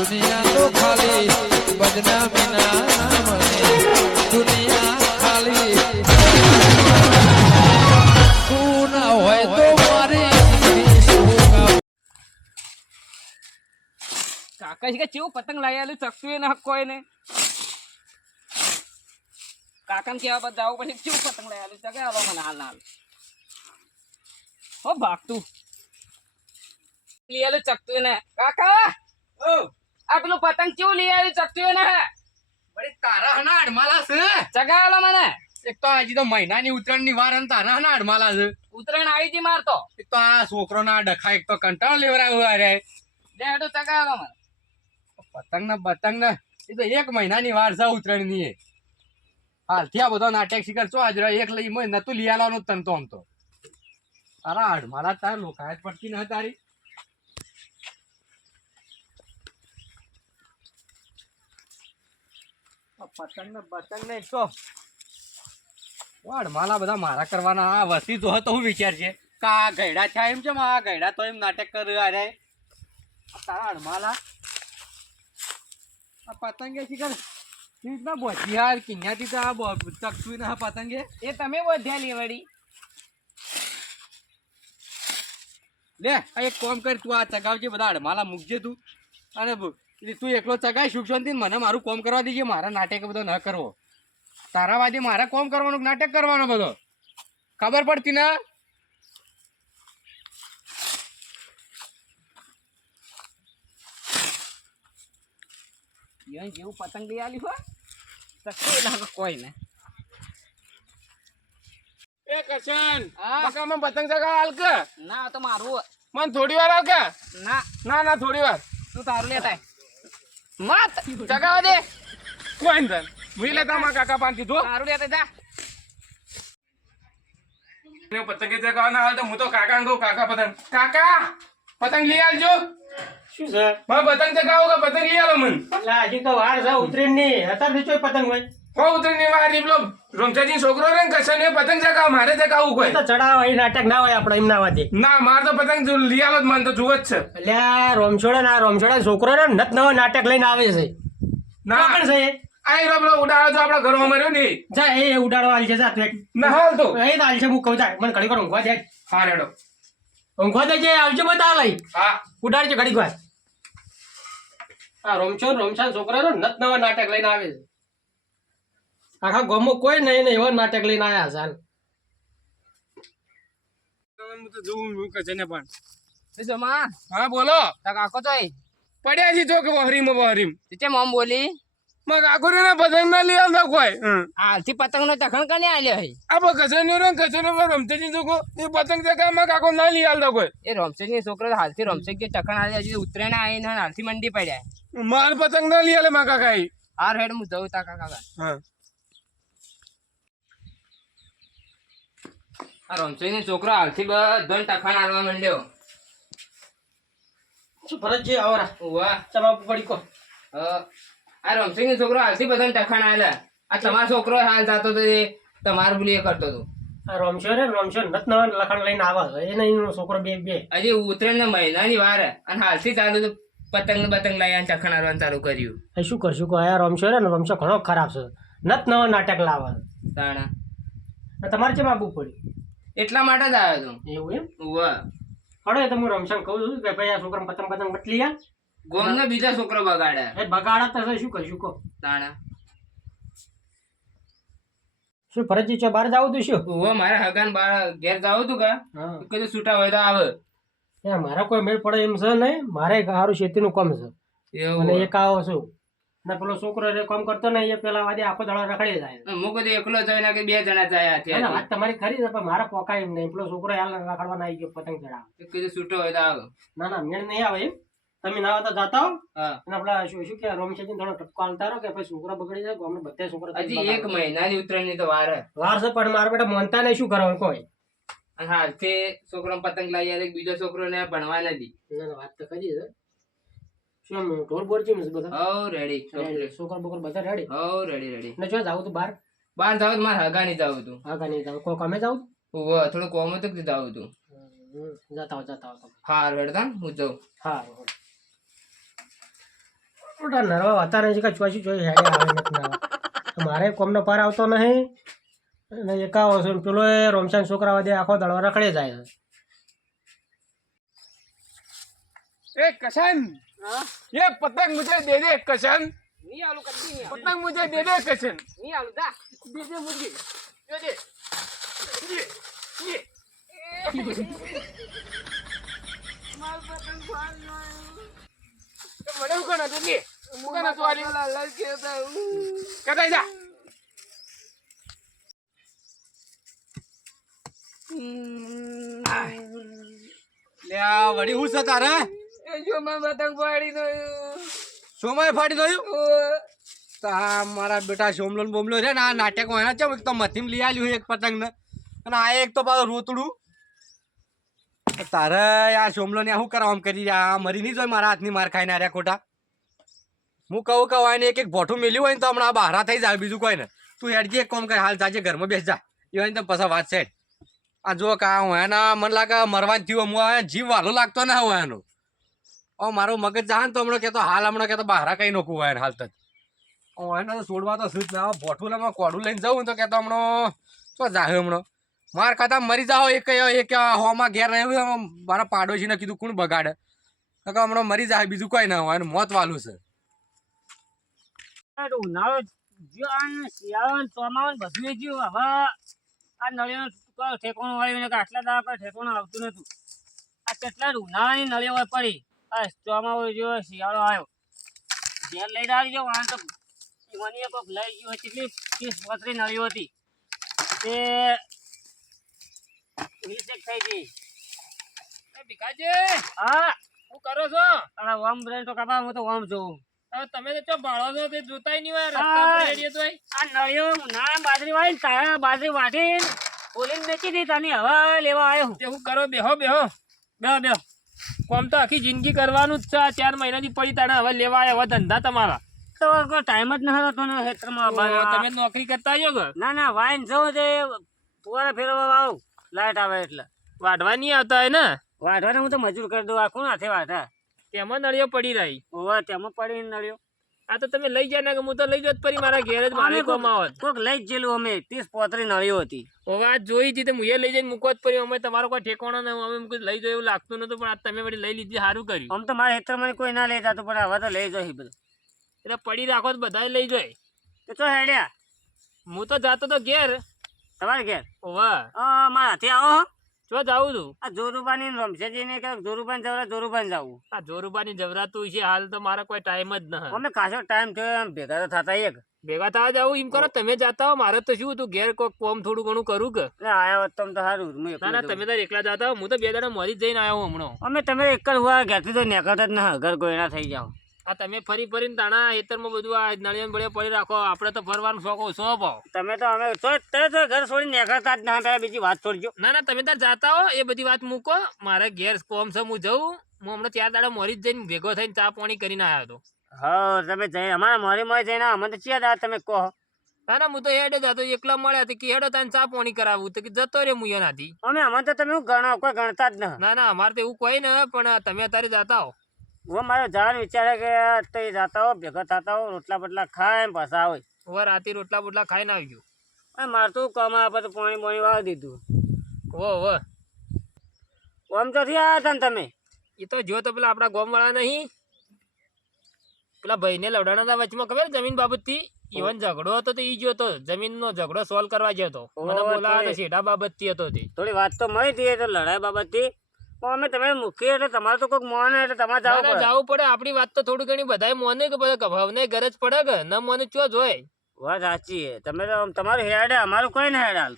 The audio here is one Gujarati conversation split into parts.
દુનિયા તો ખાલી બદનામી ના મને દુનિયા ખાલી તું ના હોય તો મારી કાકા છે કે ચેવું પતંગ લાવી આલું ચકતું એ ના કોઈ ને કાકાને કેવા બાદ જાવ પછી ચેવું પતંગ લાવી આલું ચકે આલો મને હાલ હો ભાગતું લઈ આલું ચકતું ને કાકા ઓ આ પેલું પતંગ કેવું લઈ આલું ચકતું ને બડી તારા હના અડમાલા છે ચગાવેલો મને એક તો હજી તો મહિનાની ઉત્તરાયણની વાર અને તારા હના અડમાલા છે ઉતરાયણ આવી હતી મારતો એક તો આ છોકરોના ડખા એક તો કંટાળો લેવરાયો અરે ડેડો ચગાવેલો મને પતંગ ને એ તો એક મહિનાની વાર છે ઉત્તરાયણની એ હાલથી આ બધો નાટક શીખર છો આજ એક લઈ મેં નતું લઈ આલવાનું તન તો આમ તો તારા અડમાલા તાર લોકાયત પડતી ન તારી પતંગ ને તો અડમાલા બધા મારા કરવાના આ વસ્તી તો હું વિચાર છે કે આ ગયડા છે એમ છે આ ગયડા તો એમ નાટક કરે અરે તારા અડમાલા આ પતંગે શીખર રીતના બોધી યાર કિન્યાથી તો આ ચકસુઈ ના પતંગે એ તમે વધ્યા લે વળી લે આ એક કામ કર તું આ ચગાવજે બધા અડમાલા મૂકજે તું અને તું એકલો ચગાય સુખ શાંતિ મને મારું કામ કરવા દેજે મારા નાટક બધો ન કરવો તારા વાદે મારા કામ કરવાનું નાટક કરવાનો બધો ખબર પડતી ને જેવું પતંગ લઈ આલ્યું હો ચકતું ના કોઈ ને એ કરશન હા. બકામાં પતંગ ચગાવ હાલ કે ના તો મારું મને થોડી વાર હાલ કે ના ના થોડી વાર તું તારું લેતા મત ચગાવા દે કોઈ ને મુઈ લેતા માં કાકા પાન કીધું તારું લેતા જા પતંગ ચગાવ ના હાલ તો હું તો કાકા કહું કાકા પતંગ લઈ આવજો શું છે પતંગ ચગાવો કે પતંગ લઈ આવો મને એટલે હજી તો વાર છે ઉતરીને ની અત્યારે ચોય પતંગ હોય હો ઉતરની વાર પેલો રોમચાજી છોકરો રે ને કશે ને પતંગ ચગાવ મારે ચગાવવું કોઈ તો ચડાવ એ નાટક ના હોય આપણે એમ ના વાતે ના માર તો પતંગ લઈ આવો જ મને તો જુઓ જ છે એટલે આ રોમછોડા છોકરો ને નત નવો નાટક લઈને આવે છે ના કોણ છે એ? આ રો પેલો ઉડાડો તો આપણા ઘરમાં મર્યો ને જા એ ઉડાડો હાલ છે જા તું એક. ના હાલ તો એ તો હાલ છે હું કહું જા મને ઘડી વાર ઊંઘવા દે હા રેડો ઊંઘવા દે જે આવજો બધા લઈ હા ઉડાડજો ઘડી વાર આ રોમછાન છોકરા નો નત નવા નાટક લઈને આવે છે આખા ગામમાં કોઈ નહીં ને એવા નાટક લઈને આવ્યા છે હાલ હું તો જોઉં કશે ને પણ બીજો માં હા બોલો તા કાકો તો પડ્યા છે જો કે બહરીમ તે મોમ બોલી માં કાકો ને પતંગ ના લઈ આવતા કોઈ હાલથી પતંગ નો ચખણ કને આલ્યો હે આ કસેનો રે કસેનો રમતેજી જો એ પતંગ ચગાવ માં કાકો ના લઈ આવતા કોઈ એ રોમસેજ ની છોકરો હાલથી રોમસેજ કે ચખણ આલ્યો હજી ઉતરેણ આવીને હાલથી મંડી પડ્યા માર પતંગ ના લઈ આલે માં કાકા ઈ હાર હેડ હું જઉં તા કાકા હા આ રોમસેજ ની છોકરો હાલથી બધો ટખણ આલવા મંડ્યો શું ફરજ છે આવરા વાહ ચમા પડી કો આ રોમસેજ ની છોકરો હાલથી બધા ટખણ આલ્યા આ તમારો છોકરો હાલ જાતો તો એ તમારું બોલી કરતો હતો આ રોમશોર નત નવા લખાણ લઈને આવે છે એને એનો છોકરો બે હજી ઉતરેણ ના મહિનાની વાર હે અને હાલથી ચાલુ તો પતંગ લઈ ચખણ આલવાનું ચાલુ કર્યું એ શું કરશું કહો આ રોમશોર ઘણો ખરાબ છે નત નવા નાટક લાવે તાણા છે તમારે ચેમ આપવું પડ્યું એટલા માટે જ આવ્યો હતો એવું એમ વાહ હડો એ તો હું રમશાન કહું છું કે ભાઈ આ છોકરા પતંગ મતલી આ ગોમનો બીજા છોકરો બગાડ્યા એ બગાડા તો શું કરશું કહો તાણા શું ફરજી છે બહાર જાવું તું શું ઉવા મારા હગાન બાર ઘેર જાવ તું કા હા કદી છૂટા હોય તો આવે એ મારા કોઈ મેળ પડે એમ છે નહીં મારે સારું ખેતીનું કામ છે અને એવું એક આવો છું ને પેલો છોકરો એ કામ કરતો ને એ પેલા વાદે આખો દાડો રખડી જાય હું કદી એકલો જઈને કે બે જણા જાય છે વાત તમારી ખરી છે પણ મારા પોકાય એમ નહીં પેલો છોકરો હાલ રખડવા આવી ગયો પતંગ ચડાવે કદી છૂટો હોય તો આવે ના ના મેળ નહીં આવે એમ તમે ના તો જાતા હો હા અને આપડા શું કે રોમશેજી થોડો ટપકો આલતા રહો કે પછી છોકરા બગડી જાય અમને બધા છોકરા હજી એક મહિનાની ઉતરાયણ ની તો વાર હે વાર છે પણ મારા બેટા મોનતા નહીં શું કરવાનું કોઈ અને હાલથી છોકરો પતંગ લઈ આવે બીજો છોકરો ને ભણવા નથી ના ના વાત તો કરી છે શું આમ ઢોર બોર કેમ છે બધા હવ રેડી છોકરા બોકરા બધા રેડી હવ રેડી ને જો જાવ તું બહાર બહાર જાવ તો મારે હગા નહીં જાવ તું હા કાની જાવ કોઈ કામે જાવ ઉવા થોડું કોમ હતું કે જાવ તું જતા હો તમે હાર હેડતા હું જાઉં હા મોટા નરવા હતા નહીં કે ચોસી ચોસી હેડે આવે નથી નવા મારે કોમનો પાર આવતો નહીં અને એકાવો છે ને પેલો એ રોમચાન છોકરા વધે આખો દડવા રખડે જાય છે ए कशन ये पतंग मुझे दे दे कशन નહીં આલું કદી નહીં આલું. पतंग मुझे दे दे कशन નહીં આલું જા दे दे मुझे જો દે મને હું કોણ હતું કે હું કોણ હતું આલી કદાઈ જા લે આ વડી હું છે તારે એ જો માં પતંગ પાડી દો સોમાય ફાડી દોયું તા મારા બેટા સોમલોન બોમલો રે ને આ નાટક હોય છે એક તો મથીમ લઈ આલ્યું એક પતંગ ને અને આ એક તો પાછો રોતડું તારે આ સોમલો ને શું કરવા આમ કરી રહ્યા મરી નહીં જોઈ મારા હાથની માર ખાઈને આર્યા ખોટા હું કહું આને એક એક ભોઠું મેલ્યું હોય ને તો હમણાં બહાર થઈ જાય બીજું કોઈ ને તું હેડજે એક કામ કર હાલ જાજે ઘરમાં બેસ જા એ હોય ને પછી વાત છે આ જો કા હું એના મને લાગે મરવાનું થયું હું જીવ વાલો લાગતો ના હોય એનો મારો મગજ જા ને તો હમણાં કહેતો હાલ હમણાં કહેતો બહાર કઈ નોખું હોય ને હાલ તક એને તો છોડવા તો શું જ ના ભોઠું લેમાં કોડું લઈને જવું તો કહેતો હમણાં શું જાય હમણાં માર ખાતા મરી જાઓ એક હોમાં ઘેર રહ્યું મારા પાડોશીને કીધું કોણ બગાડે તો હમણાં મરી જાય બીજું કોઈ ના હોય એનું મોત વાલું છે ઉનાળો જ્યો અને શિયાળો ને ચોમાસું ને બધું જ્યું હવે આ નળીઓનો ઠેકોણું વાળ્યું ને કે આટલા દાડા પર ઠેકોણું આવતું નતું આ કેટલા ઉનાળાની નળીઓ હોય પડી આ ચોમાસું જો શિયાળો આવ્યો ઘેર લઈને આવી જાવ આને તો મને કોઈક લઈ ગયો કેટલી 30-35 નળીઓ હતી તે 20 થઈ ગઈ એ ભીખાજી હા શું કરો છો તારા ઓમ બ્રેન તો કાપા હું તો ઓમ જોઉં હવે તમે તો ચો ભાળો છો તે જોતાય નહીં હોય હા. રસ્તા પર રેડીએ તોય આ નળીઓ ઉનાળા બાજરી વાળી તારા બાજરી વાટી બોલીને મેચી દી તને હવે લેવા આવ્યો તે શું કરો બેહો બેહો બેહો બેહો કોમ તો આખી જિંદગી કરવાનું જ છે આ 4 મહિનાથી પડી તાણે હવે લેવા આવ્યા હવે ધંધા તમારા તો કોઈ ટાઈમ જ ન હતો ને હેતરમાં ઓહો, તમે નોકરી કરતા આવ્યો કે ના ના વાઈન જવું તે ફુવારા ફેરવા આવું લાઈટ આવે એટલે વાઢવા નહીં આવતા હોય ને વાઢવાને હું તો મજૂર કરી દઉં આ કોણ હાથે વાઢા તેમાં નળીઓ પડી રહી ઓવા તેમાં પડી નળ્યો આ તો તમે લઈ જાય ને કે હું તો લઈ જત પરી મારા ઘેર જ મારે કોમ આવત કોક લઈ જ જેલું અમે 30-35 નળીઓ હતી હવે આ જોઈ હતી તો હું એ લઈ જઈને મૂકો જ પડી અમે તમારો કોઈ ઠેકાણો નહીં અમે કીધું લઈ જાય એવું લાગતું નતું પણ આ તમે વળી લઈ લીધી સારું કર્યું આમ તો મારા હેતરમાં કોઈ ના લઈ જતું પણ હવે તો લઈ જાય બધું એટલે પડી રાખો તો બધા લઈ જાય તો ચો હેડ્યા હું તો જાતો તો ઘેર તમારે ઘેર વાહ મારા હાથે આવો હો. જો જાઉં છું આ જોરુબાની રમશેજીને કે જોરુબાન જવરા જોરુબાન જવું આ જોરુબાની જવરાતું છે હાલ તો મારા કોઈ ટાઈમ જ ન અમે ખાસો ટાઈમ થયો એમ ભેગા તો થતા એક ભેગા થવા જાવ એમ કરો તમે જાતા હો મારે તો શું હતું ઘેર કોઈ કોમ થોડું ઘણું કરું કે એટલે આયા હોત તમ તો સારું હું એકલો ના ના જઉં. તમે તાર એકલા જાતા હો હું તો 2 દાડા મોરી જ જઈને આવ્યો હમણાં અમે તમે એક જ હુવા ઘેરથી તો નીકળતા જ ના ઘર ગોયણા થઈ જાઓ આ તમે ફરી ફરીને તાણા ખેતરમાં બધું આ નળિયા બળિયા પડી રાખો આપણે તો ફરવાનો શોખ ઓછો ભાવ તમે તો અમે તો ઘર છોડી નીકળતા જ ના થાય બીજી વાત છોડજો ના ના તમે તાર જાતા હો એ બધી વાત મૂકો મારે ઘેર કોમ છે હું જઉં હું હમણાં 4 દાડા મોરી જ જઈને ભેગો થઈને ચા પાણી કરીને આવ્યો હતો હા તમે જઈ અમારા મોરી મોરી જઈને અમે તો ચિયા દાદા તમે કહો ના ના હું તો હેડે જતો એકલા મળ્યા તો કે હેડો તાને ચા પાણી કરાવું તો કે જતો રે હું એનાથી અમે તો તમે ગણો કોઈ ગણતા જ ના ના ના અમારે તો એવું કોઈ ને પણ તમે અત્યારે જાતા હો હું મારો જવાનું વિચારે કે તો એ જાતા હો ભેગા થતા હો રોટલા બટલા ખાય ને પાછા હોય હવે રાતે રોટલા બોટલા ખાઈને આવ્યો અને મારે તો કમા આપે તો પાણી પાણી વાવી દીધું ઓ આમ તો થયા હતા ને તમે એ તો જો તો પેલા આપણા ગામ વાળા નહીં પેલા ભાઈને લવડાના વચમાં ખબર જમીન બાબતથી ઈવન ઝઘડો હતો તો ઈ જો તો જમીનનો ઝઘડો સોલ્વ કરવા ગયો હતો મને બોલાવ્યો શેઠા બાબતથી હતો તે થોડી વાત તો મળી હતી તો લડાઈ બાબતથી પણ અમે તમે મૂકીએ એટલે તમારે તો કોઈક મોને એટલે તમારે ના, જવું ના, પડે જાવું પડે આપણી વાત તો થોડી ઘણી બધાય મોને કે બધા ભાવને ગરજ પડે કે ન મોને ચો જોય વાત સાચી છે તમે તો તમારું હેડે અમારું કોઈ ને હેડ હાલ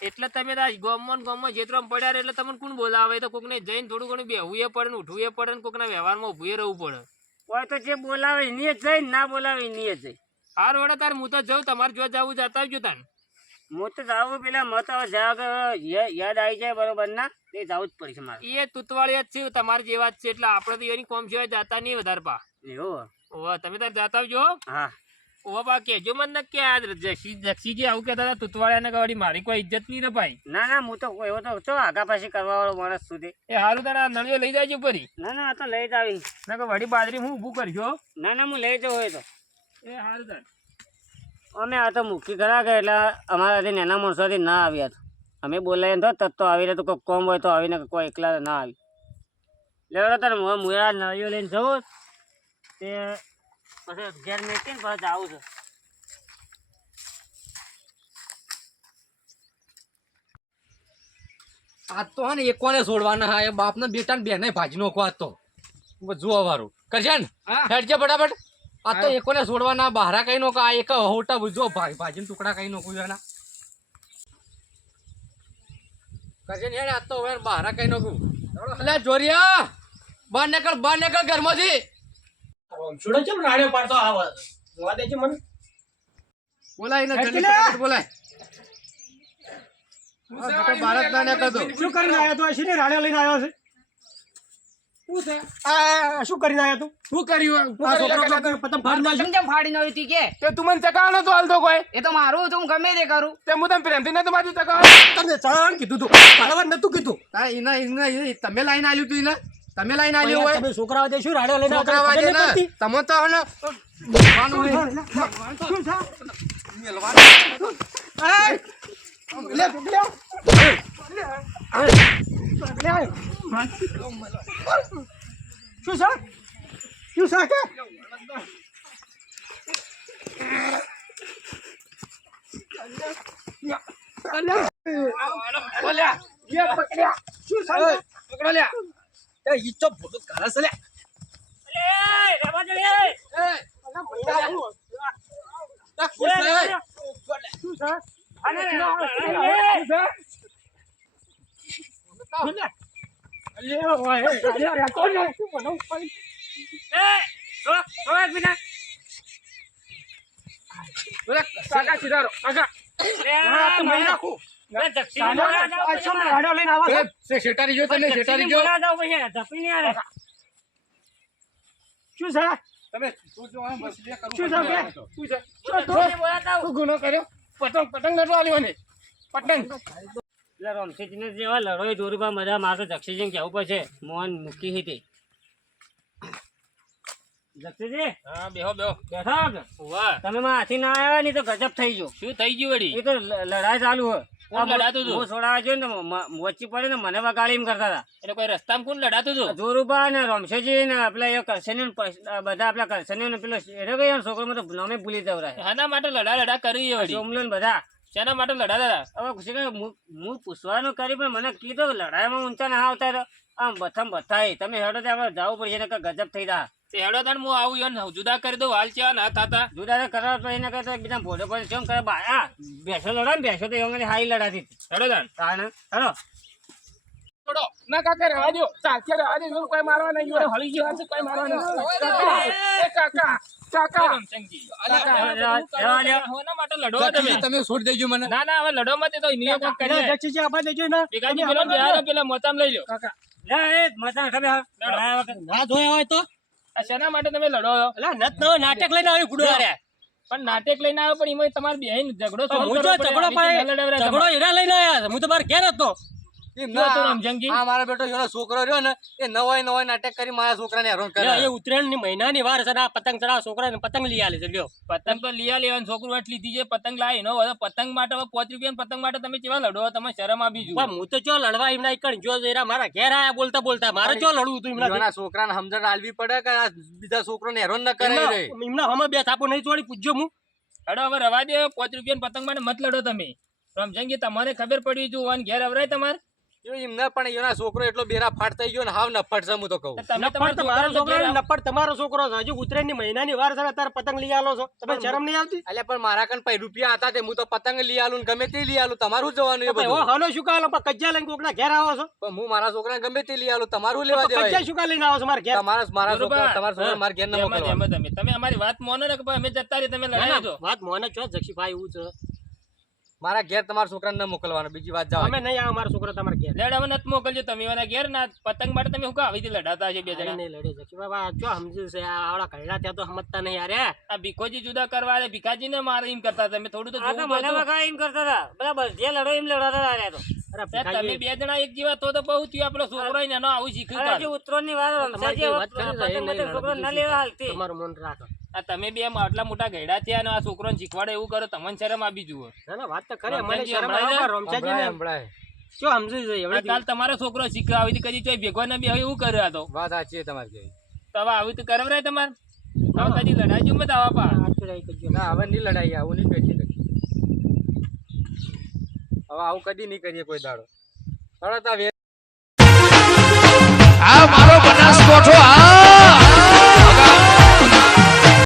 એટલે તમે તાર ગામમાં જેતરામ પડ્યા રહે એટલે તમને કોણ બોલાવે તો કોકને જઈને થોડું ઘણું બેહવું એ પડે ને ઉઠવું એ પડે ને કોકના વ્યવહારમાં ઊભું રહેવું પડે કોઈ તો જે બોલાવે એની જ જાય ના બોલાવે એની જ જાય હાર વડે તાર હું તો જાઉં તમારે જો જવું જતા આવજો તાન હું તો જાવું પેલા મત જાવ કે યાદ આવી જાય બરોબર ના એ જવું જ પડશે મારે એ તુતવાળિયા જ છે તમારે જેવા જ છે એટલે આપણે તો એની કોમ સિવાય જાતા નહીં વધારે પા એવું ઓવા તમે તાર જાતા આવજો હા ઓ બા કેજો મન ન કે આ જક્ષીજી આવું કહેતા હતા તુતવાળાને કે વળી મારી કોઈ ઇજ્જત નહીં ને ભાઈ. ના હું તો એવો તો છો આગા પાછી કરવા વાળો માણસ સુધી. એ હારું તારા નળીઓ લઈ જાયજો ફરી. ના આ તો લઈ જ આવી. ના કે વળી બાજરી હું ઊભું કરજો. ના હું લઈ જવું હોય તો. એ હારું તાર. અમે આ તો મૂકી ખરા કે એટલે અમારાથી નાના માણસોથી ના આવ્યા તો અમે બોલાવીને તો આવી રહ્યો તો કોઈ કોમ હોય તો આવીને કોઈ એકલા ના આવી લેવડો તારે મુયા નળીઓ લઈને જવું તે પછી ઘેર મેકીને પછી આવું છે. આ તો હે ને એકોને છોડવાના હા એ બાપને બેટા ને બેને ભાજી નાખો આ તો જોવા વાળું કરશે ને હેડજે ફટાફટ. આ તો એકોને છોડવાના બહારા કઈ નો આ એક હોટા જો ભાજીના ટુકડા કઈ નાખું એના કરશે ને હેડ. આ તો હવે બહારા કઈ નાખું. એટલે જોરિયા બહાર નીકળ ઘરમાંથી. રમછોડો ચમ રાડ્યો પાડતો આવે જોવા દેજે મને. બોલાય ને જલ્દી ફટાફટ બોલાય. ભારત ના નીકળતો શું કરીને આવ્યો તું? શીને રાડ્યો લઈને આવ્યો છે? શું છે આ? શું કરીને આવ્યો તું? શું કર્યું? આ છોકરો પતંગ ફાડી નાખ્યો. સમજમ ફાડી નવી તી કે તે તું મને ચકાવવાનો તો હાલતો કોઈ એ તો મારું હતું, હું ગમે તે કરું. તે હું તને પ્રેમથી નતું મારું ચકાવ. તને ચાણ કીધું તું પાડવા નતું કીધું. તમે લાઈન આલ્યું તું એને તમે લાઈન આલ્યું હોય તમે છોકરા વાજે શું રાડ્યો લઈને છોકરા વાજે ને તમે તો હે ને બોલવાનું હોય. શું છે કે પકડો લ્યા એ ઈચ્છો ભૂતો ઘરસ લે. કાકા સીધારો કાકા રાડ્યો લઈને આવા શેટારી જો તમે શેટારી જો શું છે તમે શું જો આમ બસ લે કરું શું છે કે? શું છે શું ગુનો કર્યો? પતંગ નતો આલ્યો ને પતંગ. એટલે રમશીજીને જેવા લડોય દોરીમાં મજા મારે તો જક્ષીજીને કહેવું પડશે મોહન મૂકી હતી. જક્ષીજી હા બેહો બેહો. બેઠા છો? વાહ તમે માં હાથી ના આવ્યા નહીં તો ગજબ થઈ ગયો. શું થઈ ગયું વળી? એ તો લડાઈ ચાલુ હોય. કોણ લડાતું હતું? હું છોડાવા જોઈને વચ્ચી પડે ને મને વગાડી એમ કરતા હતા. એટલે કોઈ રસ્તામાં કોણ લડાતું હતું? જોરુબા ને રમશેજી ને પેલા એ કરશની બધા આપલા કરશની ને પેલો એને કઈ છોકરો તો નામે ભૂલી જવરાય. આના માટે લડા કરી વળી. જોમલો ને બધા શેના માટે લડાતા હતા? હવે ખુશી હું પૂછવાનું કરી પણ મને કીધું લડાઈમાં ઊંચા ના આવતા તો આમ બથમ બથાય તમે હેડો ત્યાં જવું પડશે ને ગજબ થઈ તા. તે હેડો તાણ હું આવું યાર જુદા કરી દઉં હાલ છે ના થતા. જુદા કરવા તો એને કરતા બીજા ભોડે પડે કેમ કરે બાયા બેસો લડા ને બેસો તો એ હાઈ લડાતી હેડો તાણ. તાણ હેડો છોડો ના કાકા રહેવા દો ચાચા રહેવા દો કોઈ મારવા નહીં ગયો હળી ગયો છે કોઈ મારવા નહીં. એ કાકા કાકા રમશંકજી. રહેવા દો. હોના માટે લડો તમે. તમે છોડ દેજો મને. ના ના હવે લડો માં તો નિયમ કોક કરી લે. જક્ષીજી આપા દેજો ને. ભેગાજી પેલો બિહાર પેલા મોતામ લઈ લો. લે એ મજા ખબર લડાયા વખત ના જોયા હોય તો આ શેના માટે તમે લડો છો? અલા નત નવો નાટક લઈને આવ્યો ગુડો રે. પણ નાટક લઈને આવ્યો પણ એમાં તમારે બેહીન ઝઘડો solve હું કરવો તો પડે. ઝઘડો આવી રીતે ન લડાવરાય ઝઘડો તમારે. હીરા લઈને આવ્યા હું તો બાર ઘેર હતો. જો તો રમજંગી. આ મારા બેટો એનો છોકરો રહ્યો ને એ નવાય નાટક કરી મારા છોકરાને હેરાન કરે. એ ઉત્તરાયણ ની મહિનાની વાર છે ને આ પતંગ ચડાવ છોકરાને પતંગ લઈ આલે છે લ્યો. પતંગ તો લીયા લેવાનું છોકરું વાટ લીધી છે પતંગ લાવી નો હવે પતંગ માટે હવે 5 રૂપિયા પતંગ માટે તમે કેવા લડો? તમે શરમ આવી જુઓ. પણ હું તો ચો લડવા એમના એકણ જો જરા મારા ઘેર આયા બોલતા બોલતા મારે ચો લડવું તું એમના એના છોકરાને સમજણ આલવી પડે કે આ બીજા છોકરાને હેરાન ન કરે રે. એમના હમે બે થાપો નહીં છોડી પૂછજો હું. હેડો હવે રવા દે 5 રૂપિયા પતંગ માટે મત લડો તમે. રમજંગી તમારે ખબર પડી જો વન ઘેર અવરાય તમારે. એમને પણ એના છોકરો એટલો બેરા ફાટ થઈ ગયો ને હાવ નફટ છે હું તો કહું. તમે નફટ તમારો છોકરો નફટ તમારો છોકરો છે. હજુ ઉત્તરાયણ ની મહિનાની વાર છે ને તારે પતંગ લઈ આલો છો તમે શરમ નહીં આવતી? અલ્યા પણ મારા કન પૈ રૂપિયા હતા તે હું તો પતંગ લઈ આલું ને ગમે તે લઈ આલું. તમારું જવાનું એ એવો બધું. હાલો શું કાલો પણ કજ્જા લઈને કોકના ઘેર આવો છો? પણ હું મારા છોકરાને ગમે તે લઈ આલું. તમારું લેવા કજ્જા દેવાય. શું કા લઈને આવો છો મારા ઘેર? મારા છોકરા તમારા છોકરા મારા ઘેર ન એમ જ, મોકલવા. એમ જ તમે અમારી વાત માનો ને કે ભાઈ અમે જતા રહી તમે લડાયો છો. વાત મોને ચો જક્ષીભાઈ એવું છે મારા ઘેર તમારા છોકરાને ન મોકલવાનો, બીજી વાત જાઓ. અમે નહીં આવે અમારો છોકરો તમારે ઘેર લેડ હવે નથી મોકલજો તમે એના ઘેર ના પતંગ માટે તમે શું કહો આવી રીતે લડાતા છે બે જણા નહીં લડે જકી બાબા જો સમજ્યું છે આ આવડા કઈડા ત્યાં તો સમજતા નહીં યાર આ ભીખોજી જુદા કરવા આલે ભીખાજી ને મારે એમ કરતા તમે થોડું તો આ તો જોવું મને હતું. વગાડ એમ કરતા હતા બધા બધે લડો એમ લડાતા હતા આ તો. અરે ત્યાં તમે બે જણા એક જેવા તો બહુ થયું આપણો છોકરો ય નાનો આવું શીખ્યું અરે તાર. જે ઉત્તરોણની વાર રમશે જે વાત કરી તો એ પતંગ નહીં પતંગ છોકરો ના લેવા હાલતી. તમારું મન રાખો. આ તમે બે આમ આટલા મોટા ગયડા થયા અને આ છોકરોને શીખવાડે એવું કરો તમને શરમ આપી જુઓ. ના ના વાત તો ખરી મને રમજાનજી શરમ હમણાં આવે રમચાજી ને સંભળાય. શું સમજી છે હવે કાલ તમારો છોકરો શીખવા આવી રીતે કદી ચોય ભેગો ને બે હવે એવું કર્યો આ તો વાત સાચી છે તમારી કહેવી. તો હવે આવી તો કરવરાય તમારે હવે કદી લડાઈ મત આવા પા ના હવે નહીં લડાઈ, આવું નહીં કરીએ કદી. હવે આવું કદી નહીં કરીએ કોઈ દાડો. તરત આ આ મારો બનાસકોઠો આ